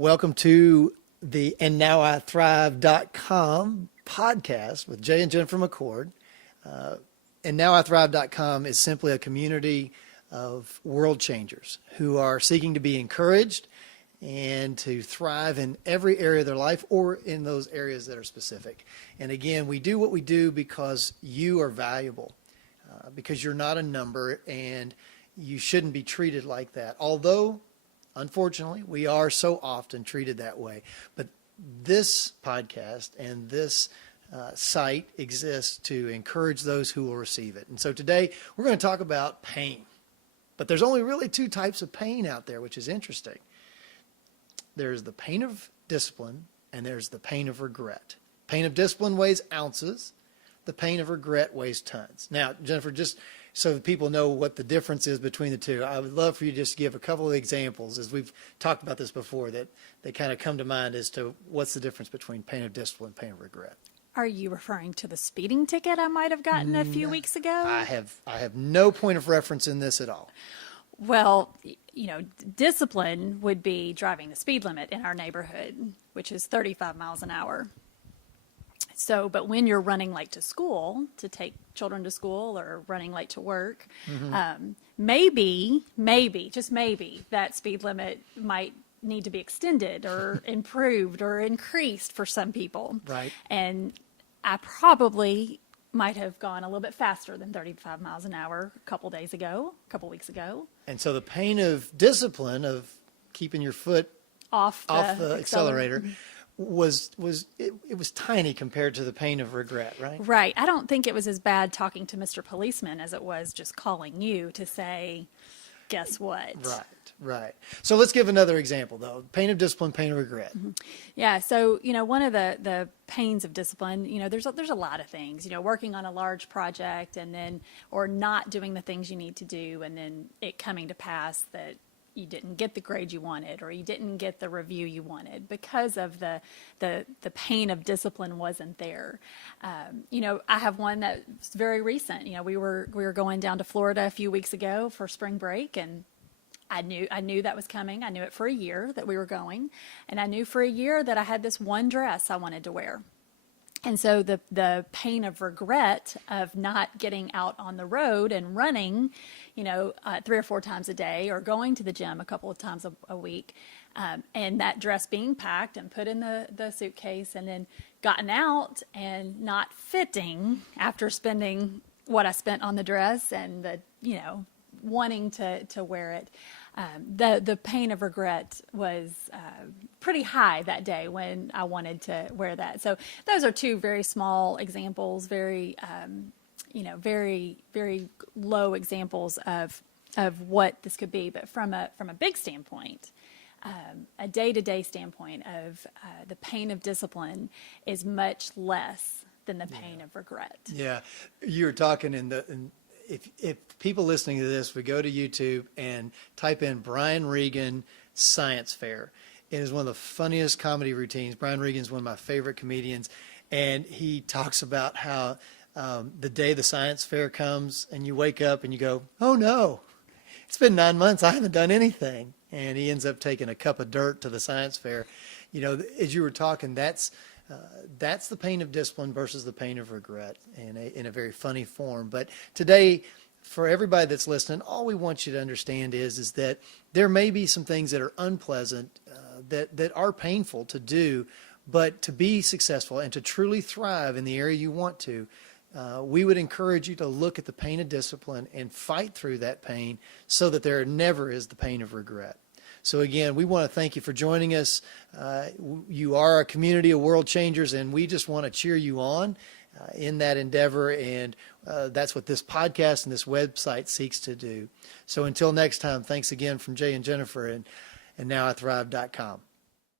Welcome to the AndNowIThrive.com podcast with Jay and Jennifer McChord. AndNowIThrive.com is simply a community of world changers who are seeking to be encouraged and to thrive in every area of their life or in those areas that are specific. And again, we do what we do because you are valuable, because you're not a number and you shouldn't be treated like that. Although, unfortunately, we are so often treated that way. But this podcast and this site exists to encourage those who will receive it. And so today we're going to talk about pain. But there's only really two types of pain out there, which is interesting. There's the pain of discipline and there's the pain of regret. Pain of discipline weighs ounces. The pain of regret weighs tons. Now, Jennifer, just so that people know what the difference is between the two, I would love for you to just give a couple of examples, as we've talked about this before, that they kind of come to mind as to what's the difference between pain of discipline and pain of regret. Are you referring to the speeding ticket I might have gotten a few weeks ago? I have no point of reference in this at all. Well, discipline would be driving the speed limit in our neighborhood, which is 35 miles an hour. So, but when you're running late to school, to take children to school or running late to work, maybe, just maybe, that speed limit might need to be extended or improved or increased for some people. Right. And I probably might have gone a little bit faster than 35 miles an hour a couple weeks ago. And so the pain of discipline, of keeping your foot off the accelerator, was tiny compared to the pain of regret, right? Right. I don't think it was as bad talking to Mr. Policeman as it was just calling you to say, guess what? Right. So let's give another example, though. Pain of discipline, pain of regret. Yeah. So, one of the pains of discipline, there's a lot of things, working on a large project or not doing the things you need to do, and then it coming to pass that you didn't get the grade you wanted or you didn't get the review you wanted because of the pain of discipline wasn't there. I have one that's very recent. We were going down to Florida a few weeks ago for spring break, and I knew that was coming. I knew it for a year that we were going, and I knew for a year that I had this one dress I wanted to wear. And so the pain of regret of not getting out on the road and running, 3 or 4 times a day, or going to the gym a couple of times a week, and that dress being packed and put in the suitcase and then gotten out and not fitting after spending what I spent on the dress and wanting to wear it. The pain of regret was pretty high that day when I wanted to wear that. So those are two very small examples, very, very, very low examples of what this could be. But from a big standpoint, a day-to-day standpoint of the pain of discipline is much less than the pain of regret. Yeah, you were talking if people listening to this would go to YouTube and type in Brian Regan Science Fair, it is one of the funniest comedy routines. Brian Regan is one of my favorite comedians, and he talks about how the day the science fair comes and you wake up and you go, oh no, it's been 9 months, I haven't done anything. And he ends up taking a cup of dirt to the science fair. As you were talking, that's the pain of discipline versus the pain of regret in a very funny form. But today, for everybody that's listening, all we want you to understand is that there may be some things that are unpleasant, that are painful to do, but to be successful and to truly thrive in the area you want to, we would encourage you to look at the pain of discipline and fight through that pain so that there never is the pain of regret. So again, we want to thank you for joining us. You are a community of world changers, and we just want to cheer you on in that endeavor. And that's what this podcast and this website seeks to do. So until next time, thanks again from Jay and Jennifer and NowIThrive.com.